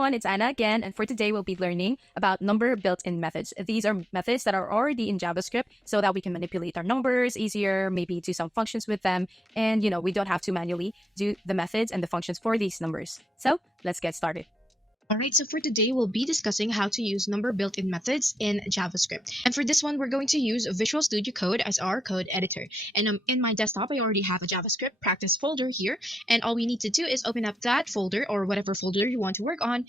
everyone, it's Anna again, and for today we'll be learning about number built-in methods. These are methods that are already in JavaScript so that we can manipulate our numbers easier, maybe do some functions with them, and we don't have to manually do the methods and the functions for these numbers. So let's get started. Alright, so for today, we'll be discussing how to use number built-in methods in JavaScript. And for this one, we're going to use Visual Studio Code as our code editor. And in my desktop, I already have a JavaScript practice folder here. And all we need to do is open up that folder or whatever folder you want to work on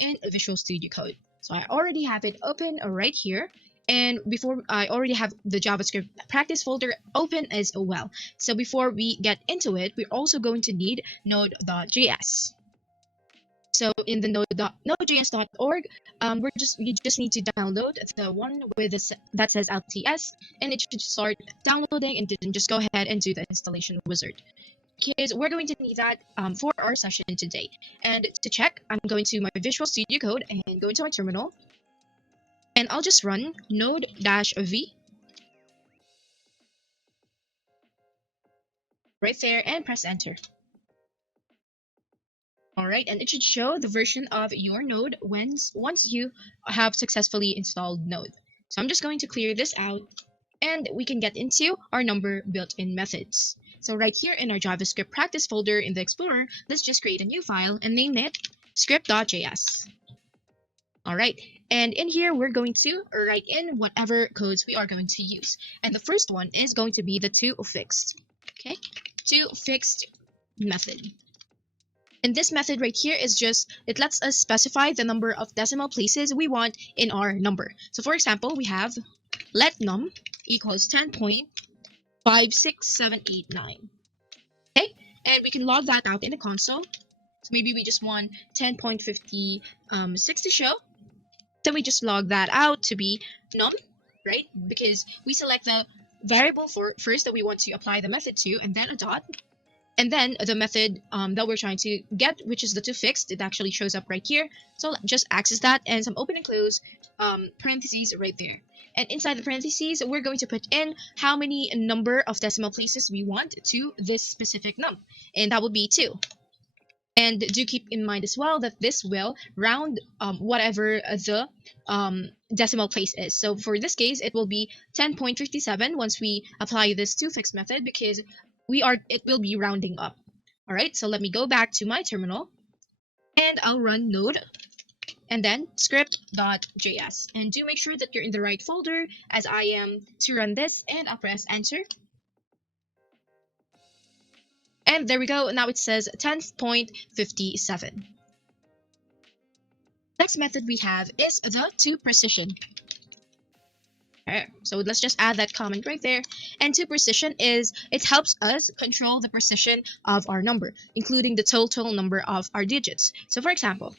in Visual Studio Code. So I already have it open right here. And before I already have the JavaScript practice folder open as well. So before we get into it, we're also going to need node.js. So in the node.js.org, you just need to download the one with that says LTS, and it should start downloading, and then just go ahead and do the installation wizard. Because we're going to need that for our session today. And to check, I'm going to my Visual Studio Code and go into my terminal, and I'll just run node-v right there and press enter. Alright, and it should show the version of your node once you have successfully installed Node. So I'm just going to clear this out, and we can get into our number built-in methods. So right here in our JavaScript practice folder in the Explorer, let's just create a new file and name it script.js. Alright, and in here we're going to write in whatever codes we are going to use. And the first one is going to be the toFixed. Okay, toFixed method. And this method right here is it lets us specify the number of decimal places we want in our number. So for example, we have let num equals 10.56789. Okay, and we can log that out in the console. So maybe we just want 10.56 to show. Then we just log that out to be num, right? Because we select the variable first that we want to apply the method to, and then a dot. And then the method that we're trying to get, which is the toFixed, it actually shows up right here. So just access that and some open and close parentheses right there. And inside the parentheses, we're going to put in how many number of decimal places we want to this specific num. And that would be 2. And do keep in mind as well that this will round whatever the decimal place is. So for this case, it will be 10.57 once we apply this toFixed method, because it will be rounding up. All right, so let me go back to my terminal, and I'll run node and then script.js, and do make sure that you're in the right folder as I am to run this, and I'll press enter. And there we go. Now it says 10.57. Next method we have is the toPrecision. Alright, so let's just add that comment right there. And toPrecision it helps us control the precision of our number, including the total number of our digits. So for example,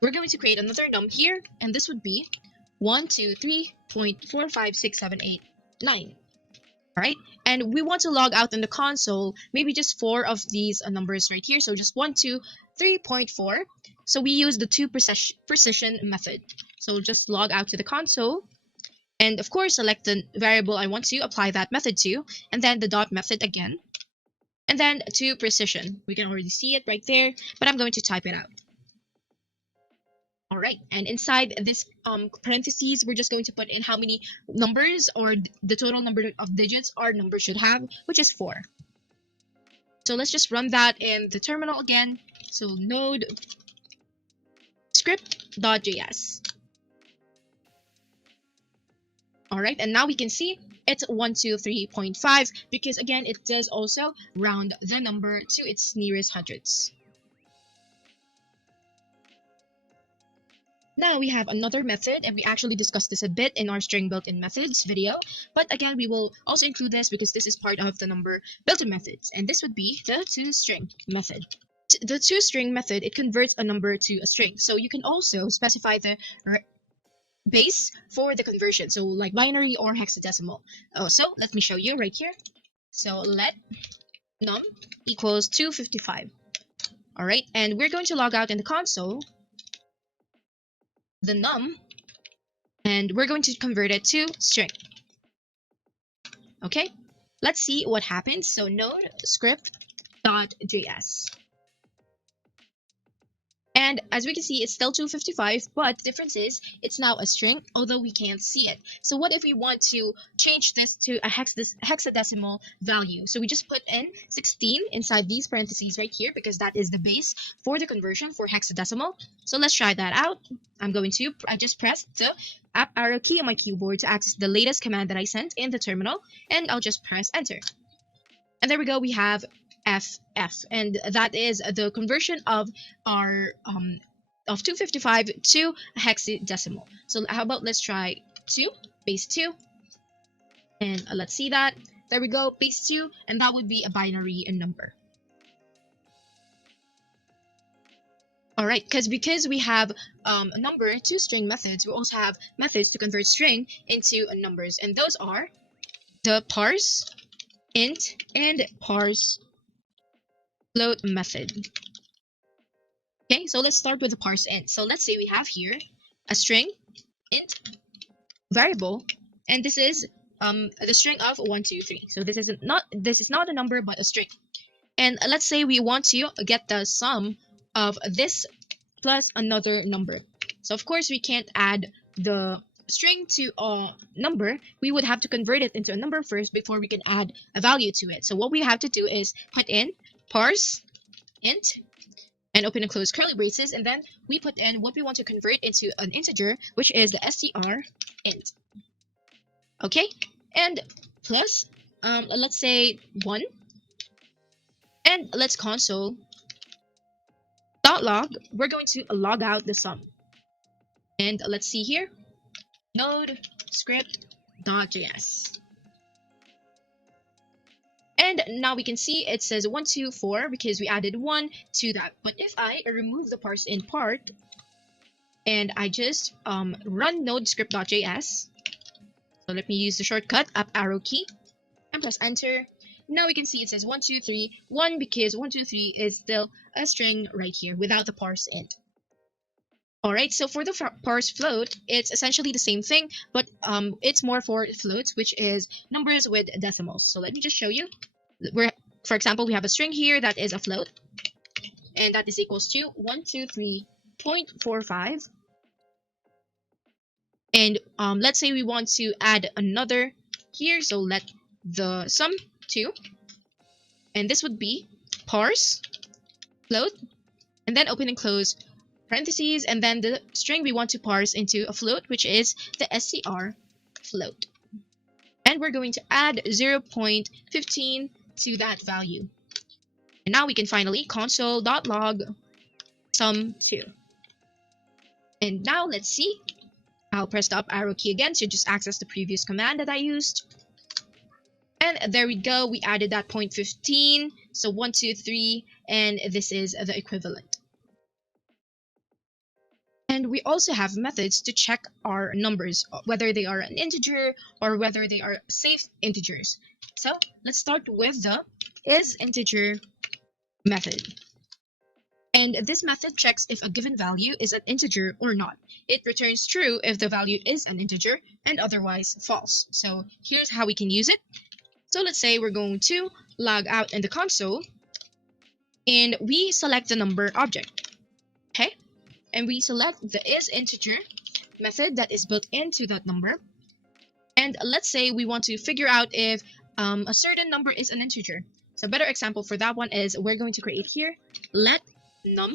we're going to create another num here, and this would be 123.456789. Alright, and we want to log out in the console maybe just 4 of these numbers right here. So just 123.4. So we use the toPrecision method. So just log out to the console. And of course, select the variable I want to apply that method to, and then the dot method again, and then toPrecision. We can already see it right there, but I'm going to type it out. All right, and inside this parentheses, we're just going to put in how many numbers or the total number of digits our number should have, which is 4. So let's just run that in the terminal again. So node script.js. Alright, and now we can see it's 123.5 because again, it does also round the number to its nearest hundreds. Now we have another method, and we actually discussed this a bit in our string built-in methods video, but again, we will also include this because this is part of the number built-in methods, and this would be the toString method. The toString method, it converts a number to a string, so you can also specify the base for the conversion, so like binary or hexadecimal. So let me show you right here. So let num equals 255. All right, and we're going to log out in the console the num, and we're going to convert it to string. Okay, let's see what happens. So node script.js. And as we can see, it's still 255, but the difference is it's now a string, although we can't see it. So what if we want to change this to a hexadecimal value? So we just put in 16 inside these parentheses right here, because that is the base for the conversion for hexadecimal. So let's try that out. I just pressed the up arrow key on my keyboard to access the latest command that I sent in the terminal, and I'll just press enter. And there we go, we have FF, and that is the conversion of our of 255 to a hexadecimal. So how about let's try 2 base 2, and let's see that. There we go, base 2, and that would be a binary number. All right, because we have a number to string methods, we also have methods to convert string into numbers, and those are the parse int and parse float method. Okay, so let's start with the parse int. So let's say we have here a string int variable, and this is the string of 1, 2, 3. So this is not a number but a string. And let's say we want to get the sum of this plus another number. So of course we can't add the string to a number. We would have to convert it into a number first before we can add a value to it. So what we have to do is put in parse int and open and close curly braces, and then we put in what we want to convert into an integer, which is the str int. Okay, and plus let's say 1, and let's console .log. We're going to log out the sum, and let's see here, node script.js. And now we can see it says 1, 2, 4 because we added 1 to that. But if I remove the parse in part and I just run node script.js, so let me use the shortcut up arrow key and press enter. Now we can see it says 1, 2, 3, 1 because 1, 2, 3 is still a string right here without the parse int. Alright, so for the parse float, it's essentially the same thing, but it's more for floats, which is numbers with decimals. So let me just show you. For example, we have a string here that is a float, and that is equals to 123.45. And let's say we want to add another here, so let the sum 2, and this would be parse float, and then open and close parentheses, and then the string we want to parse into a float, which is the str float. And we're going to add 0.15 to that value. And now we can finally console.log sum2. And now let's see. I'll press the up arrow key again to just access the previous command that I used. And there we go. We added that 0.15. So 1, 2, 3, and this is the equivalent. And we also have methods to check our numbers, whether they are an integer or whether they are safe integers. So let's start with the isInteger method. And this method checks if a given value is an integer or not. It returns true if the value is an integer and otherwise false. So here's how we can use it. So let's say we're going to log out in the console and we select the number object. Okay? And we select the isInteger method that is built into that number. And let's say we want to figure out if a certain number is an integer. So a better example for that one is we're going to create here let num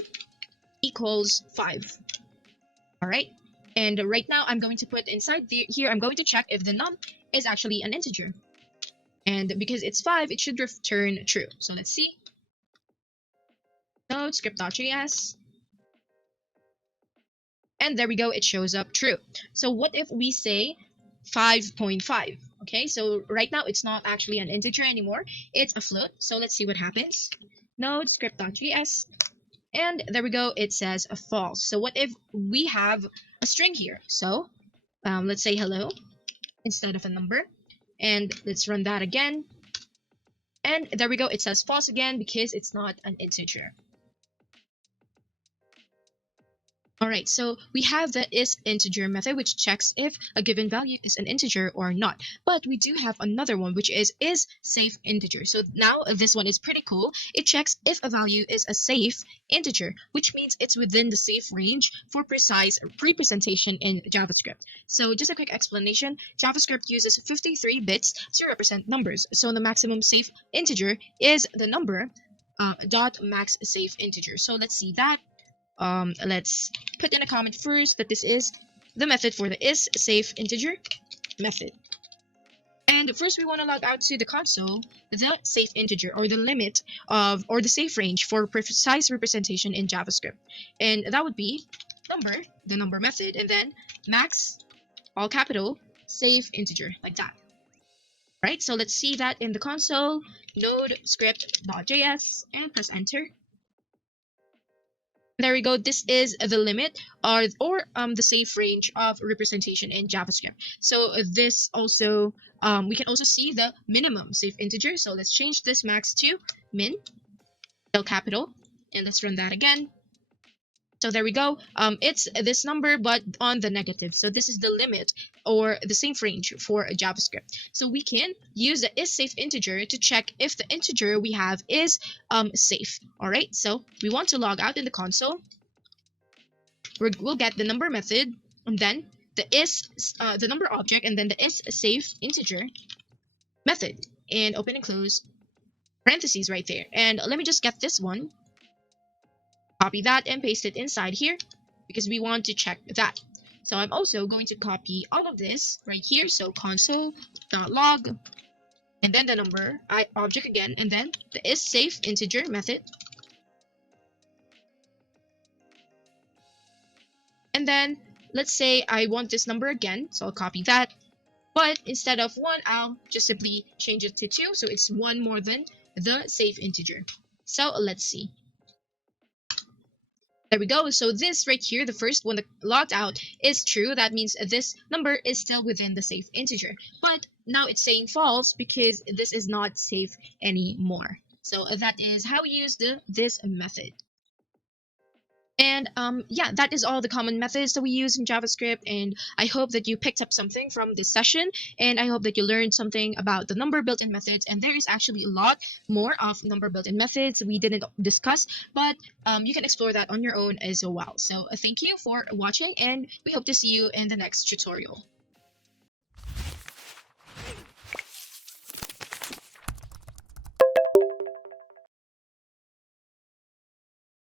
equals 5. All right. And right now I'm going to put inside here, I'm going to check if the num is actually an integer. And because it's 5, it should return true. So let's see. Node script.js. And there we go, it shows up true. So what if we say 5.5? Okay, so right now it's not actually an integer anymore, it's a float. So let's see what happens. Node script.js, and there we go, it says a false. So what if we have a string here? So let's say hello instead of a number, and let's run that again. And there we go, it says false again because it's not an integer. All right, so we have the is integer method, which checks if a given value is an integer or not. But we do have another one, which is safe integer. So now this one is pretty cool. It checks if a value is a safe integer, which means it's within the safe range for precise representation in JavaScript. So just a quick explanation, JavaScript uses 53 bits to represent numbers. So the maximum safe integer is the number dot max safe integer. So let's see that. Let's put in a comment first that this is the method for the is safe integer method. And first we want to log out to the console, the safe integer or the limit of or the safe range for precise representation in JavaScript. And that would be number, the number method, and then max, all capital, safe integer, like that. Right, so let's see that in the console, node script.js, and press enter. There we go. This is the limit or the safe range of representation in JavaScript. So this also we can also see the minimum safe integer. So let's change this max to min, all capital, and let's run that again. So there we go. It's this number, but on the negative. So this is the limit or the safe range for JavaScript. So we can use the is safe integer to check if the integer we have is safe. All right. So we want to log out in the console. We'll get the number method, and then the is the number object, and then the is safe integer method, and open and close parentheses right there. And let me just get this one. Copy that and paste it inside here because we want to check that. So I'm also going to copy all of this right here. So console.log, and then the number object again, and then the is safe integer method. And then let's say I want this number again, so I'll copy that. But instead of 1, I'll just simply change it to 2, so it's 1 more than the safe integer. So let's see. There we go. So this right here, the first one that logged out, is true. That means this number is still within the safe integer. But now it's saying false because this is not safe anymore. So that is how we use this method. And yeah, that is all the common methods that we use in JavaScript. And I hope that you picked up something from this session. And I hope that you learned something about the number built-in methods. And there is actually a lot more of number built-in methods we didn't discuss, but you can explore that on your own as well. So thank you for watching, and we hope to see you in the next tutorial.